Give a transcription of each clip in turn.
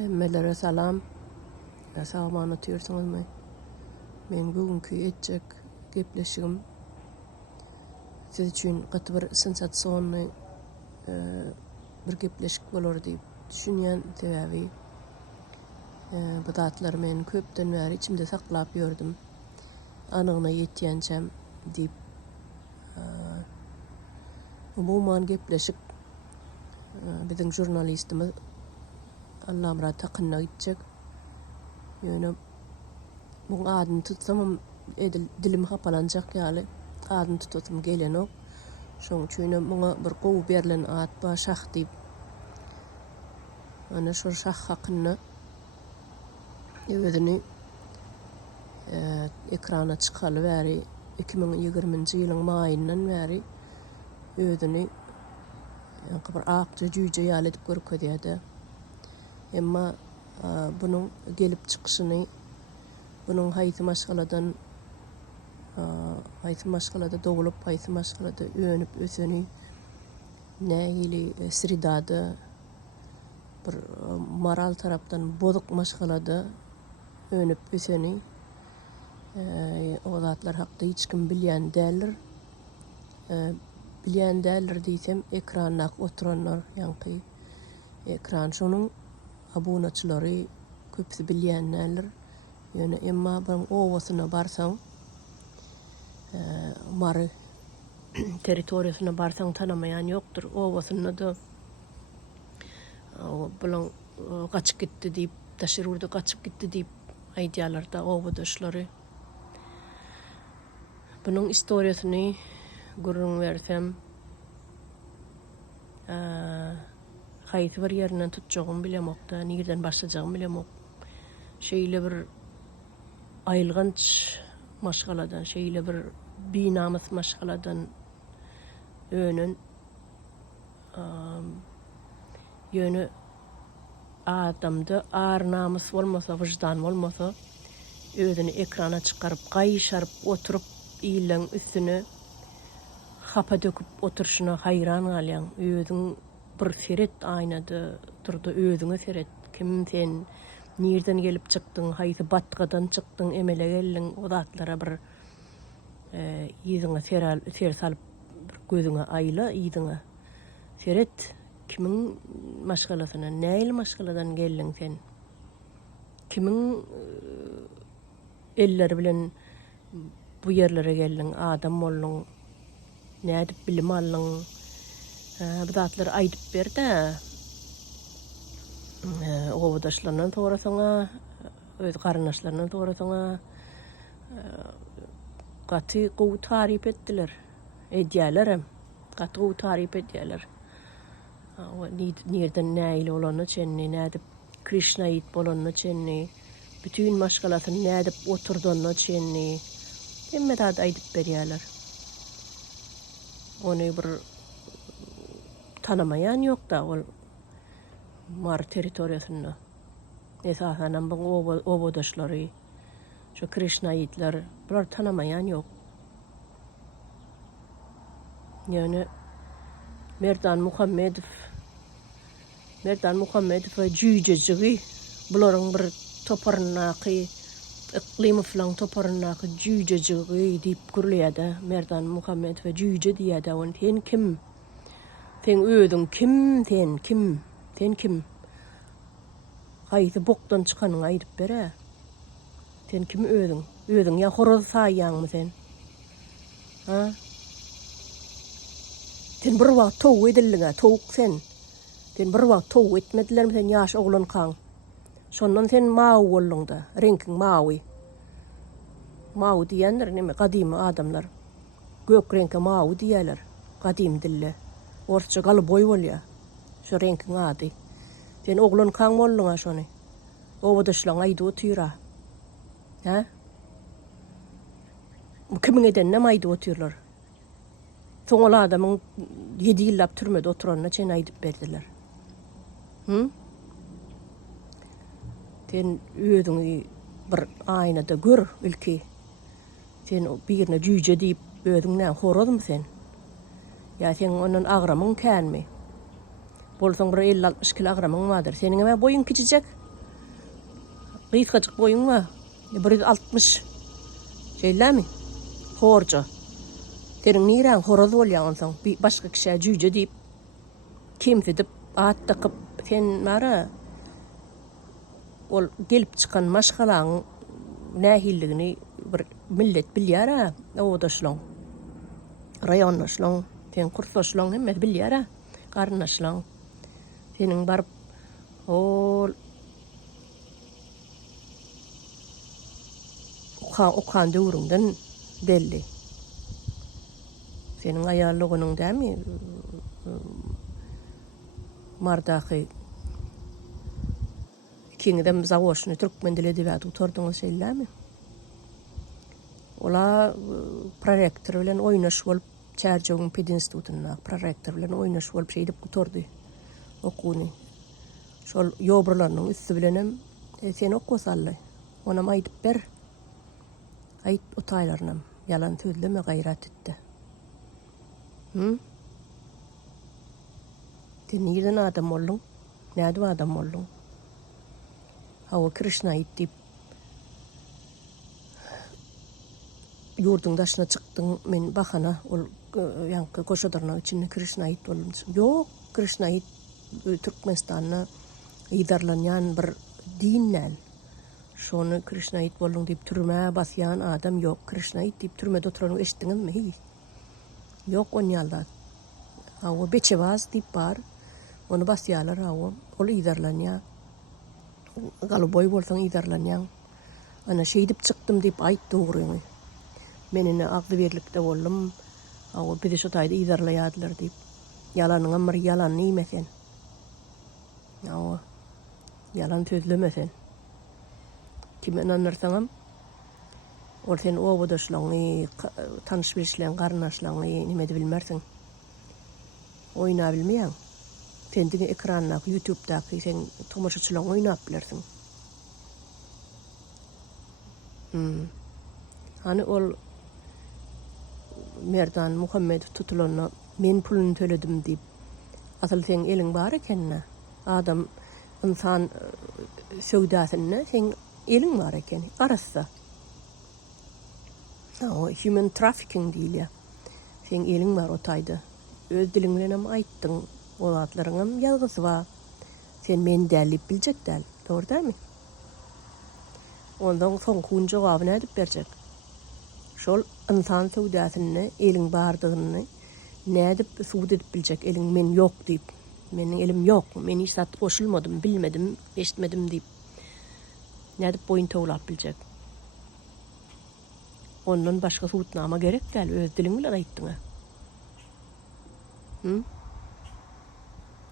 Hemmelere salam. Sağman atıyorsunuz mu? Men bugünkü etjek gepleşigim siz üçün gaty bir sensasyonly bir gepleşik bolar diýip düşünýän sebäbi bu zatlar meni köpden bäri içimde saklap ýördüm. Anygyna ýetýänçem diýip umuman gepleşik bizim jurnalistimiz Allah Murat Takynna gitjek. Ýöne bu adyny tutsam dilim hapalanjak ýaly adyny tutasym gelenok. Şoň üçin muňa bir gowy berilen ad ba şah diýip ana şu şah hakynda özüni ekrana çykaly bäri 2020-nji ýylyň maýyndan bäri özüni bir akça jüýje ýaly edip görkezýärdi. Emma bunuň gelip çykyşyny bunuň haýsy maşgaladan haýsy maşgalada dogulup haýsy maşgalada öňüp öseni näýili sridada bir moral tarapdan bozuk maşgalada öňüp öseni o zatlar hakda hiç kim bilýän däldir. Bilýän däldir diýsem ekranda oturanlar ýa-ni ekran şonuň abonaçylary köpsi bilýänler. Ýöne emma bu owasyna barsaň mary territoriýasyna barsaň tanamaýan ýokdur. Owasyna da bulan gaçyp gitdi diýip, taşyrurda gaçyp gitdi diýip aýdýarlar da owadaşlary. Bunuň istoriýasyny görüň bersem haýsy bir ýerinden tutjagym bilemokda, nirden başlajagym bilemok. Şeýle bir aýylganç maşgaladan, şeýle bir binamyz maşgaladan öňün ýöne adamda ar namys bolmasa, wyjdan bolmasa özüni ekrana çykaryp, gaýşaryp oturup iýlen üstüne hapa döküp oturşuna haýran galýan. Özüň bir seret aýnada turdy, özüňe seret. Kim sen, nirden gelip çykdyň, haýsy batgadan çykdyň, emele geldiň, o zatlara bir ýüzüňe ser salyp gözüňe aýla, ýüzüňe seret. Kimiň maşgalasyna, näýil maşgaladan geldiň sen? Kimiň elleri bilen bu ýerlere geldiň, adam boldyň, nädip bilim aldyň? Bu zatlar aýdyp berdi. Owadaşlaryndan sorasaňa, öz garyndaşlaryndan sorasaňa gaty gowy taryp etdiler. Edýärler, gaty gowy taryp edýärler. Nirden näýil bolany çenni, nädip Krishna ýit bolany çenni, bütün maşgalasyny nädip oturdyny çenni. Hemme zat aýdyp berýärler. Ony bir tanamayan ýok da ol mar territoriýasynda. Esasen bu owadaşlary, şu Krishna ýitler, bular tanamayan ýok. Ýöne Merdan Muhammedow jüýjejigi bularyň bir toparnaky iklimi falan toparnaky jüýjejigi diýip gürleýärdi. Merdan Muhammedow jüýje diýärdi. Ony sen kim? Sen özüň kim? Sen kim? Haýsy bokdan çykanyň aýdyp bere. Sen kim özüň? Özüň ýa horoz saýýanmy sen? Ha? Sen bir wagt tow edildiňe, towuk sen. Sen bir wagt tow etmedilermi sen ýaş oglan kaň? Şondan sen mawy boldyň da, renkiň mawy. Mawy diýenler näme? Gadymy adamlar. Gök reňke mawy diýerler. Gadym dille. Orçça galy boý bolýar. Şu renkiň ady. Sen oglan kaň boldyň şony. Owadaşlaryň aýdy otyra. Ha? Kimiň eden näme aýdy otyrlar? Soňal adamyň 7 ýyllap türmede oturanyna çen aýdyp berdiler. Sen özüňi bir aýnada gör ilki. Sen birine jüýje diýip özüňden horozmy sen? Ya sen onun agramyň känmi? Bolsaň bir 50-60 kilogramyň bardyr. Seniň boýuň kiçijek. Gıyıtkacık boyun var. 160. Şeylemi? Horca. Terin niren horoz bolýan soň bir başga kişi jüýje diýip kimsidip at takyp sen mara ol gelip çykan maşgalaň nähilligini bir millet bilýär. Odaşlaň. Raýonlaşlaň, sen kursaşlaň hemme bilýär. Garnaşlaň. Senin barıp ol okan döwründen belli. Senin ayarlygynyň dämi mardaky kiňdem zawoşny türkmen dili edebiyat oturdyňyz şeýlemi? Ola prorektor bilen oýnaş bolup Çerjogyň pedinstitutyna prorektor bilen oýnaş bolup şeýdip oturdy okuny. Şol ýobralarynyň üstü bilenem sen okusaly. Ona aýdyp ber. Aýt otaýlarynam yalan sözleme gayrat etdi. Sen nirden adam boldun? Näde adam boldun? Hawa Krishna aýtdy. Yurdun daşına çykdyň men bahana ol ýanky koşadarnyň içinde Krishna aýt boldum. Ýok, Krishna aýt Türkmenistanyna ýydarlanýan bir dinnäl. Şonu Krishna aýt boldum diýip türme basýan adam ýok. Krishna aýt diýip türmede oturanyň eşitdiňizmi? Ýok on ýalda. Hawa beçebaz diýip bar. Onu basýarlar hawa. Ol ýydarlanýar. Galyboy bolsaň ýydarlanýan. Ana şeýdip çykdym diýip aýt dogryny. Menine agdy berlikde boldum. Hawa bizi şu taýda ýydarlaýardylar diýip. Ýalanyň bir ýalan näme? Hawa. Yalan sözlemesen. Kime inanırsaňam ol sen obodaşlaňy, tanış bilişleň garnaşlaňy nimede bilmersiň. Oýna bilmeýäň. Sen diňe ekranda, YouTube'daky sen tomaşaçylaň oýnap bilersiň. Hani ol Merdan Muhammed tutulana men pulunu töledim diýip asal sen eliň bar ekenne. Adam insan söwdasyny sen elin var eken, arassa. Human trafficking diýilýär. Sen elin var o taýda. Öz diliň bilen aýtdyň, olatlaryňam ýalgysy var. Sen meni dälip biljek däl, dogry. Ondan soň kun jogaby nädip berjek? Şol insan söwdasyny elin bardygyny nädip suwd edip biljek? Elin men ýok diýip. Meniň elim ýok, men hiç satyp goşulmadym, bilmedim, eşitmedim diýip. Nädip boyun towlap biljek. Ondan başga suwtnama gerek däl, öz diliň bilen aýtdyň.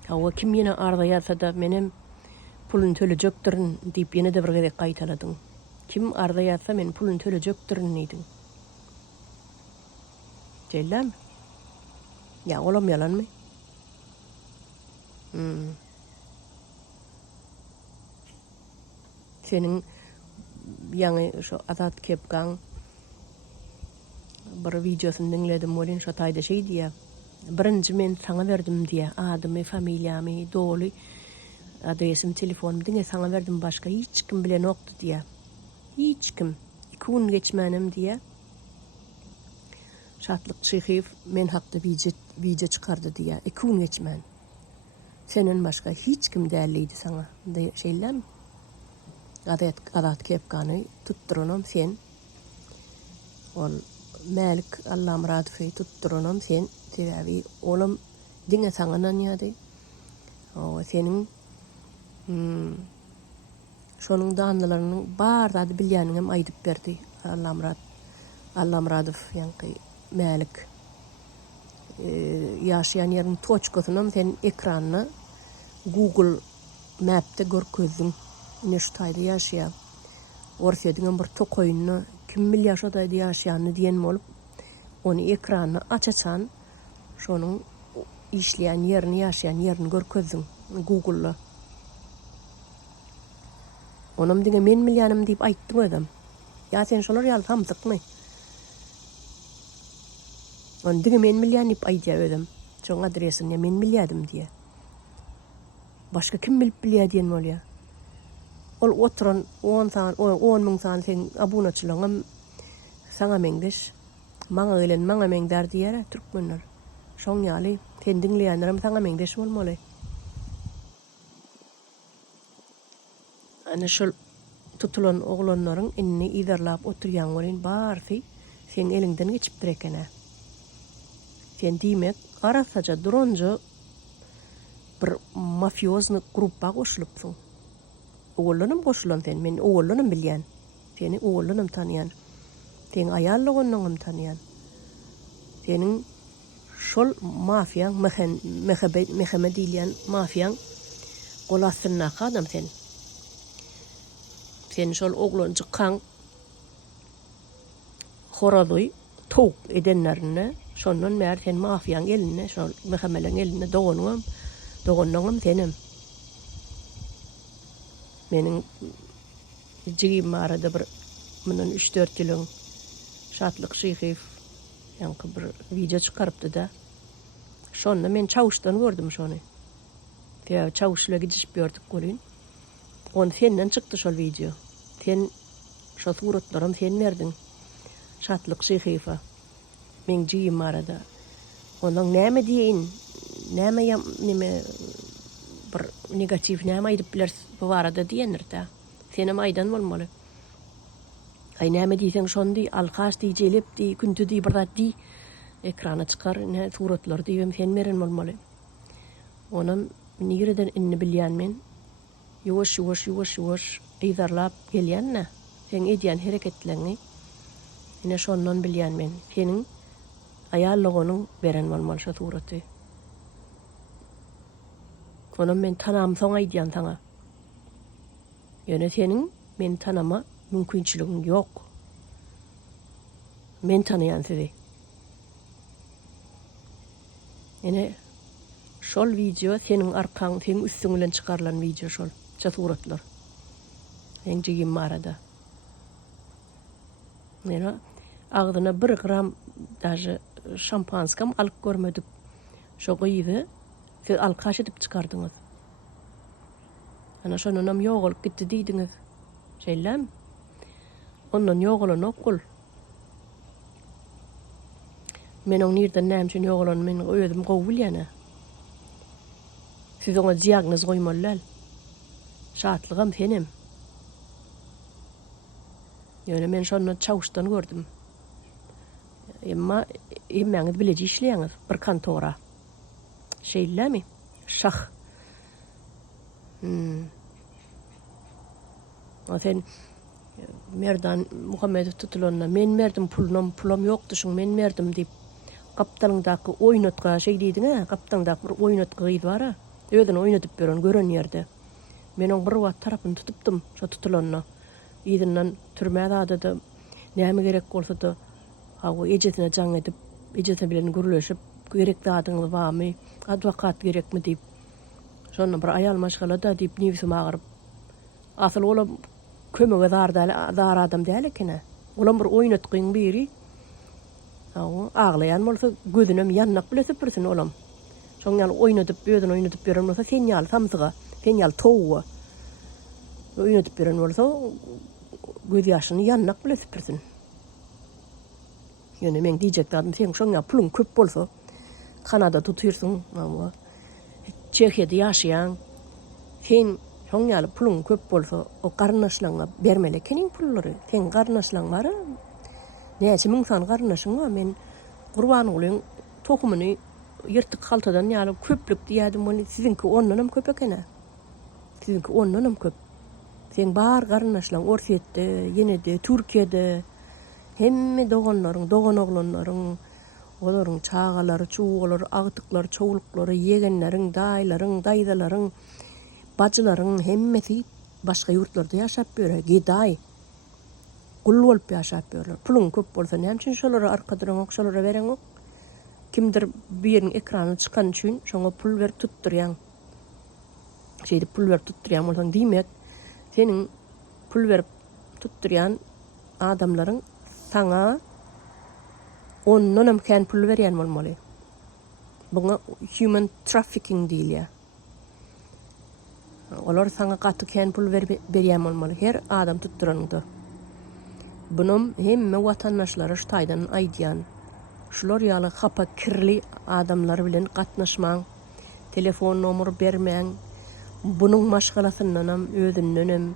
Hawa kim ýene arda ýatsa da menem pulun tölejekdirin diýip ýene de bir gerek gaýtaladyň. Kim arda ýatsa men pulun tölejekdirin diýdiň. Jeýlem? Ya olam ýalanmy? Senin ýaňy şu Azat Kepgaň bir videosyny dinledim, bolyn şu taýda şey diýär. Birinji men saňa berdim diýär. Adymy, familiýamy, doly, adresim, telefonum diňe saňa berdim, başga hiç kim bilen okdy diýär. Hiç kim. 2 gün geçmänem diýär. Şatlyk Çyhyp men hakda video çykardy diýär. 2 gün geçmän. Senden başga hiç kim dälleýdi saňa. Şeýlem? Azat Kepgany tutturanam sen. Ol Malik Allamradowy tutturanam sen. Sebäbi olam diňe saňa nanýady. O senin şonuň danlarynyň bar zady bilýäniňem aýdyp berdi. Allamradow ýanky Malik ýaşaýan ýeriniň toçkasyny sen ekranyna Google Map'te görkezdiň. Ne şu taýda ýaşaýar. Orşediňem bir tokoýuny kim bilýär şu taýda ýaşaýany diýen bolup, onu ekranyny açaçan, şonuň işleýän ýerini, ýaşaýan ýerini görkezdiň Google'la. Onam diňe men bilýänim diýip aýtdyň adam. Ya sen şolar ýaly hamsykmy? On diňe men bilýän diýip aýdýar adam. Şoň adresini men bilýärdim diýe. Başga kim bilip bilýär diýen bolýar. ol oturan 10 ming san sen abunaçılığım sana mengdeş. Maňa gelen maňa mengdär diýär türkmenler. Şoň ýaly sen dinleýänlerim sana mengdeş bolmaly. Ana şol tutulan oglanlaryň inni iderlap oturýan bolyn barfy sen elinden geçipdir ekene. Sen diýmek garasaja duronja bir mafiozny gruppa goşulypsyň. Oğullanım goşulan sen, men oğullanım bilýän. Seni oğullanım tanıyan. Sen ayallygynlygyny tanıyan. Senin şol mafiyan, mehmet diýilýän mafiyan golasyna adam sen. Sen şol oglan çykan horadoy tok edenlerine şondan mer sen mafiyan eline, şol mehemeleň eline dogonum senim. Menin jigim arada bir mundan 3-4 ýylyň Şatlyk Şyhyf ýa-ni bir video çykarypdy da. Şonda men çawuşdan gördüm şonu. Ýa çawuşla gidip gördük golyn. On senden çykdy şol video. Sen şo suratlarym sen berdin. Şatlyk Şyhyfa. Men jigim arada. Onuň näme diýin? Näme bir negativ näme aýdyp biler bu barada diýendir da. Seni maýdan bolmaly. Ay näme diýseň şondy alqaş diýjelip diýip gündü diýip birdat diýip ekrana çykar, ne suratlar diýip sen meren bolmaly. Onam nigireden inni bilýän men. Ýuwaş ýyzarlap gelýänne. Sen edýän hereketlerini ine şondan bilýän men. Seniň aýallygynyň beren bolmaly şo suraty. Onam men tanam soň aýdýan saňa. Ýöne seniň men tanama mümkinçiligin ýok. Men tanıyan sizi. Ene şol video senin arkaň, senin üstüňden çykarlan video şol. Ço suratlar. En jigim arada. Nera agdyna 1 gram daje şampanskam alyp görmedik. Şo gyýdy. Siz alkaş edip çykardyňyz. Ana şonunam ýogolup gitdi diýdiňiz. Şeýlem. Ondan ýogulan okul. Men oň nirden näme üçin ýogulan men özüm gowy bilýän. Siz oňa diagnoz goýmalylar. Şatlygam senim. Ýöne men şonu çawuşdan gördüm. Emma emmäňiz bileji işleýäňiz bir kantora. Şeýlemi? Şah. O sen merdan Muhammedow tutulanna men merdim pulam ýokdy şuň men merdim diýip kaptalyňdaky oýnatga şey diýdiň kaptalyňdaky bir oýnatga gyýdy bar. Öýden oýnatyp beren gören ýerde. Men oň bir wagt tarapyny tutupdym şo tutulanna. Ýydynyň türmäde adadı näme gerek bolsa da hawa ejetine jaň edip ejetine bilen gürleşip gerek dadyňy barmy, adwokat gerekmi diýip şonu bir aýal maşgalada diýip niwsim agyryp asıl olam kömege dar adam däl ekene. Olam bir oýnatgyň biri. Hawa aglaýan bolsa gözünem ýannak bilese birsin olam. Şoň ýaly oýnatyp beren bolsa sen ýaly samsyga, sen ýaly towa. Oýnatyp beren bolsa göz ýaşyny ýannak bilese birsin. Ýöne men diýjek adam sen şoň ýaly pulun köp bolsa Kanada tutyrsyň, ama Çehya'da ýaşaýan sen şoň ýaly pulun köp bolsa o garnaşlaňa bermeli keniň pullary. Sen garnaşlaň bary. Näçe ming san garnaşyň var. Men Gurban ulyň tohumyny ýyrtyk haltadan ýaly köplük diýädim onu. Sizinki ondanam köp ekene. Sizinki ondanam köp. Sen bar garnaşlaň Orsetde, ýene-de Türkiýede hemme dogon oglanlaryň olaryň çağalary, çuwgalary, agtyklary, çowluklary, ýegenleriň, daýlaryň, daýdalaryň, bajylaryň hemmesi başga ýurtlarda ýaşap ber. Giday. Gul bolup ýaşap berler. Pulun köp bolsa näme üçin şolara arkadan okşalara bereň ok? Kimdir biriniň ekrany çykan üçin şoňa pul berip tutdurýan. Şeýdi pul berip tutdurýan bolsaň diýmek, seniň pul berip tutdurýan adamlaryň saňa ondan hem pul berýän bolmaly. Buňa human trafficking diýilýär. Olar sana katı ken pul berýän bolmaly. Her adam tutturanydy. Bunun hemme watandaşlara şu taýdan aýdýan. Şular ýaly hapa kirli adamlar bilen gatnaşmaň, telefon nomer bermeň. Bunun maşgalasyndan özünden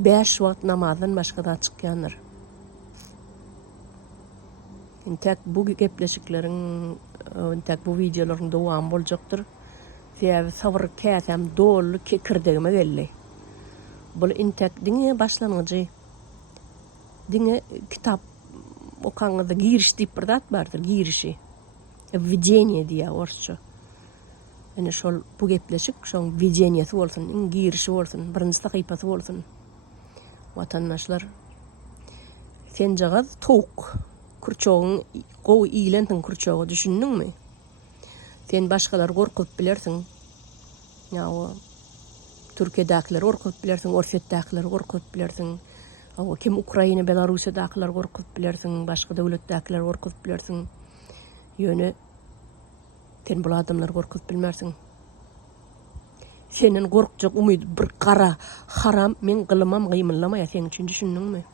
5 wagt namazdan başga da çykýandyr. Intek bu gepleşikleriň, intek bu videolaryň dowam boljakdyr. Sebäbi sabr käsem dolly kekirdigime geldi. Bul intek diňe başlangyjy. Diňe kitap okaňyzda giriş diýip bir zat bardyr, girişi. Введение diýär orsça. Ene şol bu gepleşik şoň wwedieniýeti bolsun, girişi bolsun, birinji sahypasy bolsun. Watandaşlar sen jagaz tok kurçogyň gowy iýlendiň kurçogy düşündiňmi? Sen başgalar gorkup bilersiň. Ýa-o Türkiýedäkiler gorkup bilersiň, Orsetdäkiler gorkup bilersiň. Awa kim Ukraina, Belarusiýadakiler gorkup bilersiň, başga döwletdäkiler gorkup bilersiň. Ýöne sen bu adamlar gorkup bilmersiň. Senin gorkjak umydy bir kara haram men gylymam gymylamaýa sen üçin düşündiňmi?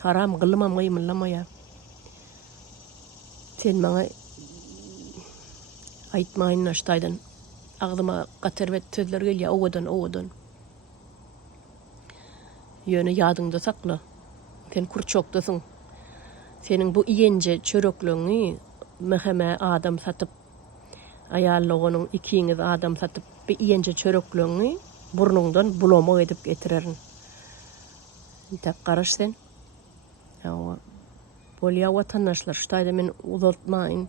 Haram gylymam gymylamaýa. Sen maňa aýtmaýyn naştaýdan agdyma gaterbet sözler gelýär owadan. Ýöne ýadyňda sakla. Sen kurçokdasyň. Senin bu iýence çörekleňi meheme adam satyp aýallygonyň ikiňiz adam satyp bir iýence çörekleňi burnundan bulama edip getirerin. Intek garaş sen. Ýa bolýa watandaşlar ştaýda men uzatmaýyn.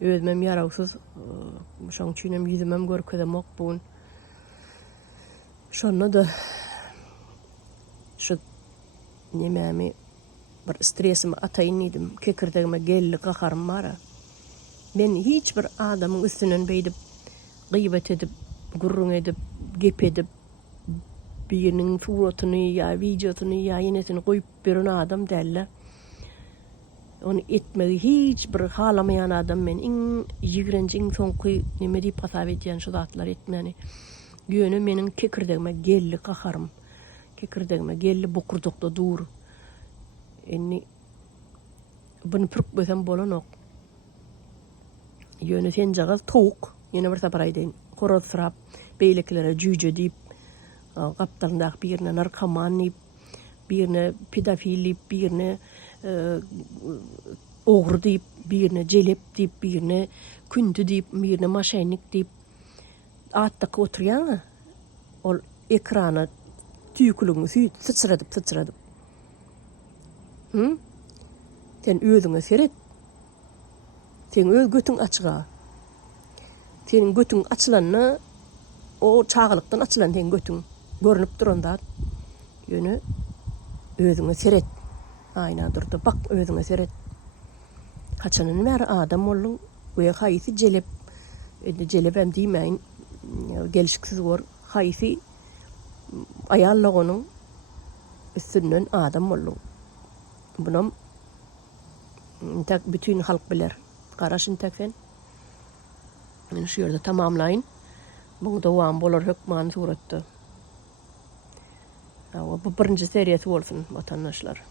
Özmem ýarawsyz, şoň üçinem ýüzümem görkezemok bugün. Şonu da şu nemämi bir stresimi ataýyn edim. Kekirdigime gelli gaharym bar. Men hiç bir adamyň üstünden beýdip gıybet edip, gurrun edip, gep edip biriniň suratyny ýa videosyny ýa ýenesini goýup beren adam dälle. Onu etmegi hiç bir halamayan adam men ýigrenjiň soňky neme diýip hasap edýän şu zatlar etmeni. Ýöne meniň kekirdigime gelli gaharym. Kekirdigime gelli bokurdukda dur. Enni bunu pürkbesem bolanok. Ýöne sen jagaz towuk, ýene bir sapar aýdyn. Horoz sırap, beýleklere jüje diýip, gapdaryndaky birine narkoman diýip, birine pedofil diýip, birine ogry diýip, birine jelep diýip, birine kündü diýip, birine maşenik diýip atdaky oturýan. Ol ekrana tüýkülüňi sıçradyp. Sen özüňe seret. Sen öz götüň açyga. Senin götüň açylanyna o çağılykdan açylan sen götüň görünüp duranda ýöne özüňe seret. Aýna durdy, bak özüňe seret. Kaçanyň bäri adam boldun, we haýsy jelep. Jelep hem diýmeýin, gelişiksiz gor. Haýsy aýallygonyň üstünden adam boldun. Bunam tak bütün halk biler. Garaşyn tekfen. Men şu ýerde tamamlaýyn. Bu dowam bolar hökman suratda. Bu birinji seriýasy bolsun watandaşlar.